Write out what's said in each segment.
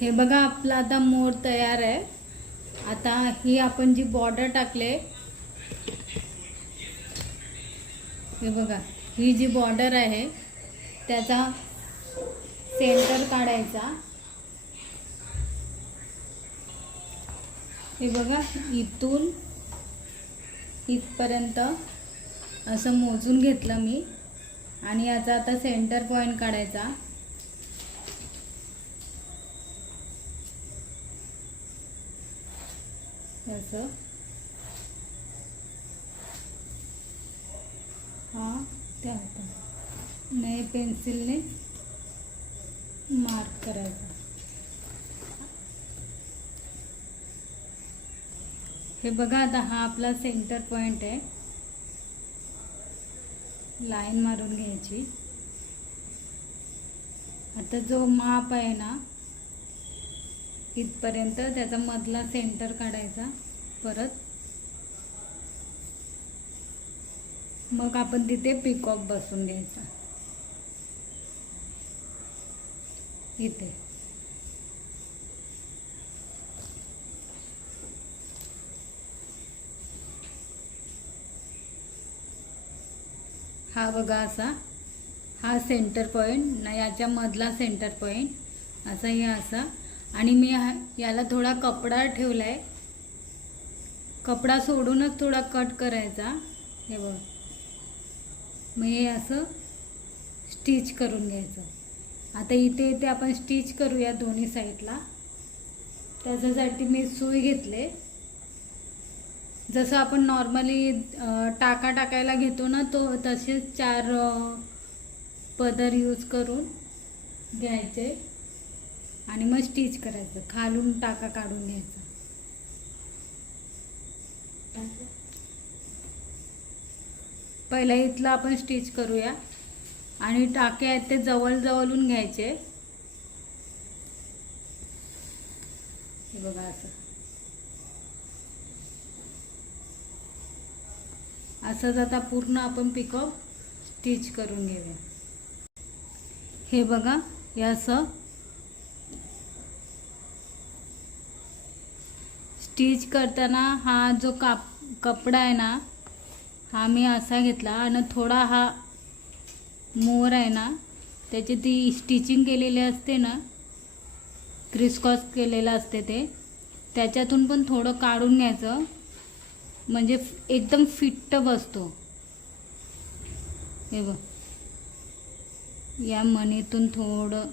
हे बघा आपला आता मोर तयार आहे. आता ही आपण जी बॉर्डर टाकले हे बघा ही जी बॉर्डर आहे त्याचा सेंटर काढायचा. हे बघा इथून इथपर्यंत असं मोजून घेतलं मी. आणि याचा आता सेंटर पॉईंट काढायचा. असं. हा त्या हातात नाही पेन्सिलने मार्क करायचा. हे बघा आता हा आपला सेंटर पॉइंट आहे. लाईन मारून घ्यायची. आता जो माप आहे ना इथपर्यंत त्याचा मधला सेंटर काढायचा. परत. मग आपण तिथे पिकॉक बसून घ्यायचा. इथे. हा बघा असा हा सेंटर पॉईंट ना याच्या मधला सेंटर पॉईंट असा हे असा. आणि मी हा- याला थोडा कपडा ठेवला आहे कपडा सोडूनच थोडा कट करायचा. हे बघ. मग हे असं स्टिच करून घ्यायचं. आता इथे इथे आपण स्टिच करूया दोन्ही साईडला. त्याच्यासाठी मी सुई घेतले. जसं आपण नॉर्मली टाका टाकायला घेतो ना तो तसेच चार पदर यूज करून घ्यायचे. आणि मग स्टिच करायचं. खालून टाका काढून घ्यायचा. पहिला इथलं आपण स्टिच करूया. आणि टाके आहेत ते जवळ जवळून घ्यायचे. हे बघा असं. असंच आता पूर्ण आपण पिकअप स्टिच करून घेऊया. हे बघा हे असं. स्टिच करताना हा जो काप कपडा आहे ना हा मी असा घेतला आणि थोडा हा मोर आहे ना त्याची ती स्टिचिंग केलेली असते ना क्रिसकॉस केलेलं असते ते त्याच्यातून पण थोडं काढून घ्यायचं. म्हणजे एकदम फिट्ट बसतो. हे बघ. या मणीतून थोडं.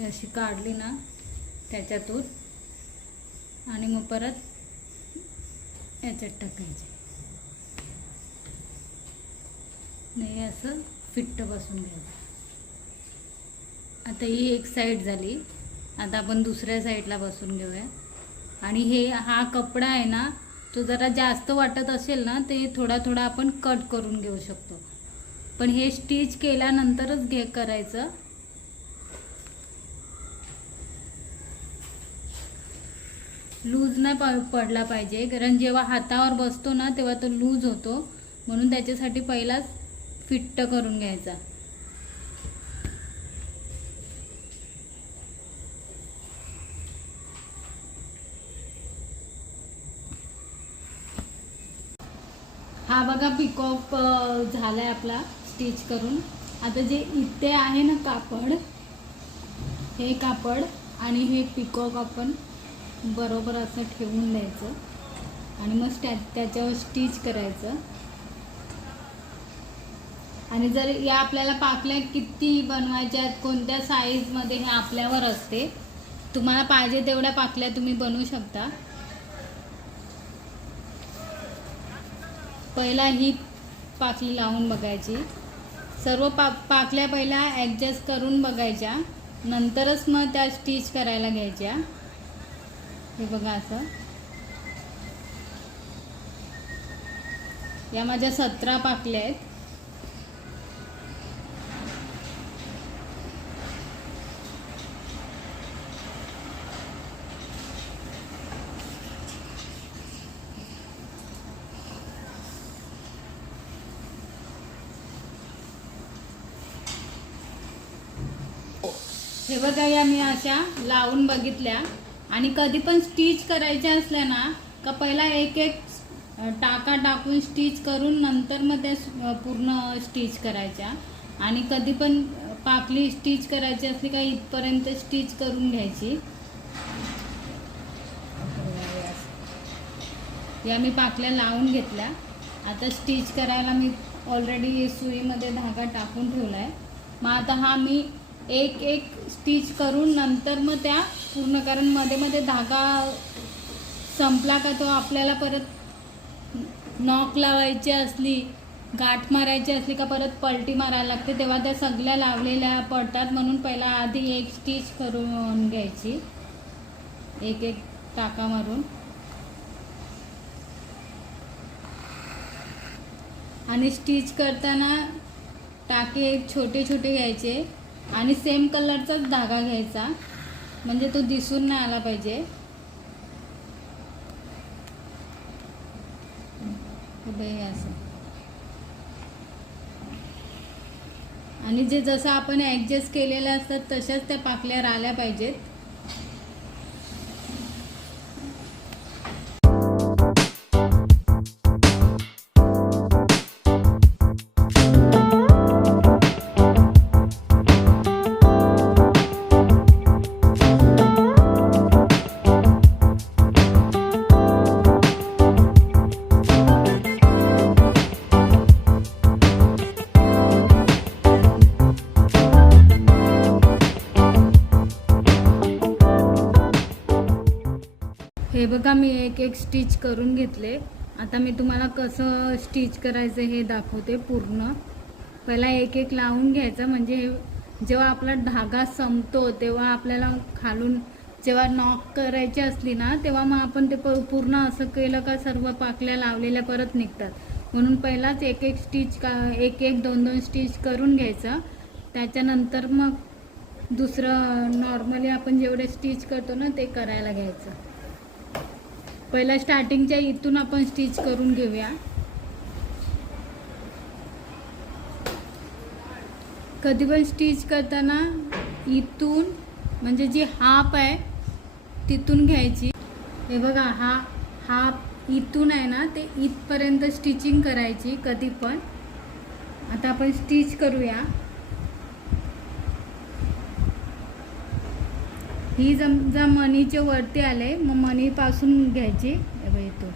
अशी काढली ना. त्याच्यातून आणि मग परत याच्यात टाकायचे. नाही असं फिट्ट बसून घ्यायचं. आता ही एक साईड झाली. आता आपण दुसऱ्या साईडला बसून घेऊया. आणि हे हा कपडा आहे ना तो जरा जास्त वाटत असेल ना ते थोडा थोडा आपण कट करून घेऊ शकतो. पण हे स्टिच केल्यानंतरच घे करायचं. लूज नाही पडला पाहिजे. कारण जेव्हा हातावर बसतो ना तेव्हा तो लूज होतो. म्हणून त्याच्यासाठी पहिलाच फिट्ट करून घ्यायचा. हा बघा पिकॉक झालाय आपला स्टिच करून. आता जे इथे आहे ना कापड हे कापड आणि हे पिकॉक आपण बरोबर असं ठेवून द्यायचं. आणि मग त्या त्याच्यावर स्टिच करायचं. आणि जर या आपल्याला पाकल्या किती बनवायच्या आहेत कोणत्या साईजमध्ये हे आपल्यावर असते तुम्हाला पाहिजे तेवढ्या पाकल्या तुम्ही बनवू शकता. पहिला ही पाकली लावून बघायची. सर्व पा पाकल्या पहिल्या ॲडजस्ट करून बघायच्या. नंतरच मग त्या स्टिच करायला घ्यायच्या. हे बघा असं. या माझ्या सतरा पाकल्या आहेत. हे बघा या मी अशा लावून बघितल्या. आणि कधी पण स्टिच करायच्या असल्या ना का पहिला एक एक टाका टाकून स्टिच करून नंतर मग त्या पूर्ण स्टिच करायच्या. आणि कधी पण पाकली स्टिच करायची असली का इथपर्यंत स्टिच करून घ्यायची. या मी पाकल्या लावून घेतल्या. आता स्टिच करायला मी ऑलरेडी सुईमध्ये धागा टाकून ठेवला आहे मग आता हा मी एक एक स्टिच करून नंतर मग त्या पूर्ण कारण मध्ये मध्ये धागा संपला का तो आपल्याला परत नॉक लावायची असली गाठ मारायची असली का परत पलटी मारायला लागते तेव्हा त्या सगळ्या लावलेल्या पडतात म्हणून पहिला आधी एक स्टिच करून घ्यायची. एक एक टाका मारून. आणि स्टिच करताना टाके एक छोटे छोटे घ्यायचे. आणि सेम कलरचाच धागा घ्यायचा. म्हणजे तो दिसून नाही आला पाहिजे. असं. आणि जे जसं आपण ॲडजस्ट केलेलं असतात तशाच त्या पाकल्या राहिल्या पाहिजेत. बघा मी एक एक स्टिच करून घेतले. आता मी तुम्हाला कसं स्टिच करायचं हे दाखवते पूर्ण. पहिला एक एक लावून घ्यायचं म्हणजे हे जेव्हा आपला धागा संपतो तेव्हा आपल्याला खालून जेव्हा नॉक करायची असली ना तेव्हा मग आपण ते प- पूर्ण असं केलं का सर्व पाकल्या लावलेल्या परत निघतात. म्हणून पहिलाच एक एक स्टिच का एक एक दोन दोन स्टिच करून घ्यायचं. त्याच्यानंतर मग दुसरं नॉर्मली आपण जेवढे स्टिच करतो ना ते करायला घ्यायचं. पहिला स्टार्टिंगच्या इथून आपण स्टिच करून घेऊया. कधी पण स्टिच करताना इथून म्हणजे जी हाफ आहे तिथून घ्यायची. हे बघा हा हाफ इथून आहे ना ते इथपर्यंत स्टिचिंग करायची कधी पण. आता आपण स्टिच करूया. ही समजा मनीच्या वरती आले मग मनीपासून घ्यायची येतो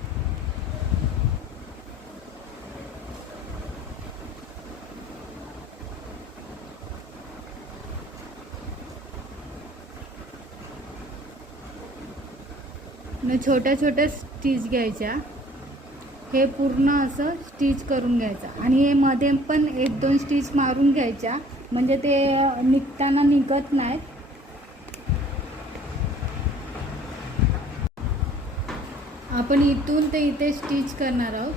छोट्या छोट्या स्टिच घ्यायच्या. हे पूर्ण असं स्टिच करून घ्यायचं. आणि हे मध्ये पण एक दोन स्टिच मारून घ्यायच्या. म्हणजे ते निघताना निघत नाहीत. आपण इथून ते इथे स्टिच करणार आहोत.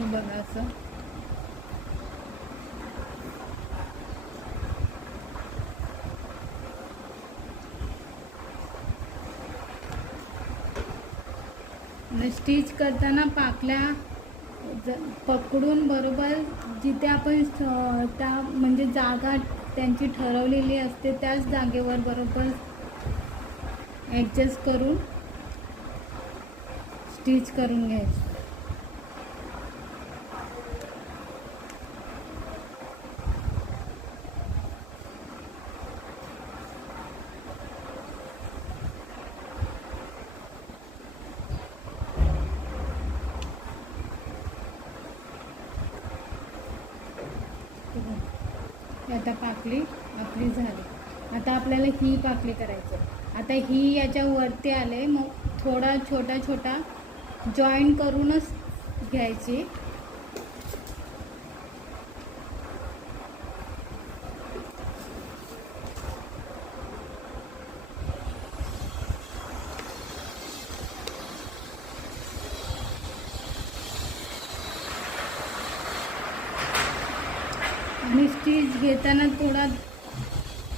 बघा असं. स्टिच करताना पाकल्या ज- पकडून बरोबर जिथे आपण त्या म्हणजे जागा त्यांची ठरवलेली असते त्याच जागेवर बरोबर ॲडजस्ट करून स्टिच करून घ्यायचं ही आता पाकळी आपली झाली आता आपल्याला ही पाकळी करायची आहे. आता ही याच्यावरती आले मग थोडा छोटा छोटा जॉईन करूनच घ्यायची आणि स्टिच घेताना थोडा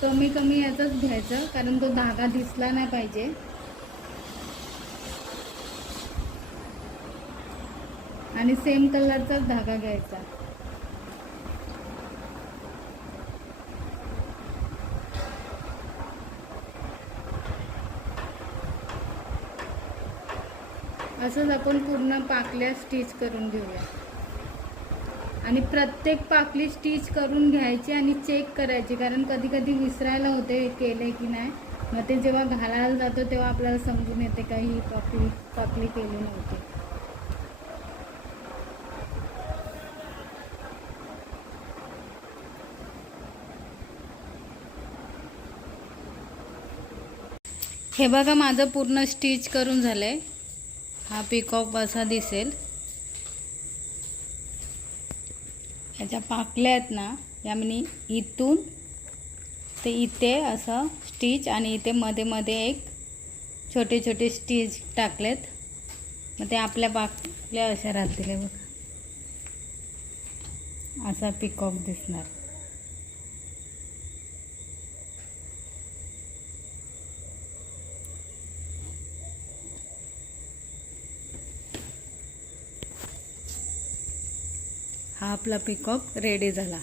कमी कमी याचाच घ्यायचं कारण तो धागा दिसला नाही पाहिजे. आणि सेम कलरचाच धागा घ्यायचा. असंच आपण पूर्ण पाकल्या स्टिच करून घेऊया. आणि प्रत्येक पाकली स्टिच करून घ्यायची आणि चेक करायची. कारण कधी कधी विसरायला होते केले की नाही. मग ते जेव्हा घालायला जातो तेव्हा आपल्याला समजून येते का ही पाकली पाकली केली नव्हती. हे बघा माझं पूर्ण स्टिच करून झालं आहे हा पिकॉक असा दिसेल. ज्या पाकल्या आहेत ना या मी इथून ते इथे असं स्टिच आणि इथे मध्ये मध्ये एक छोटे छोटे स्टिच टाकलेत. मग ते आपल्या पाकल्या अशा राहतील बघा. असा पिकॉक दिसणार. हा आपला पिकॉक रेडी झाला.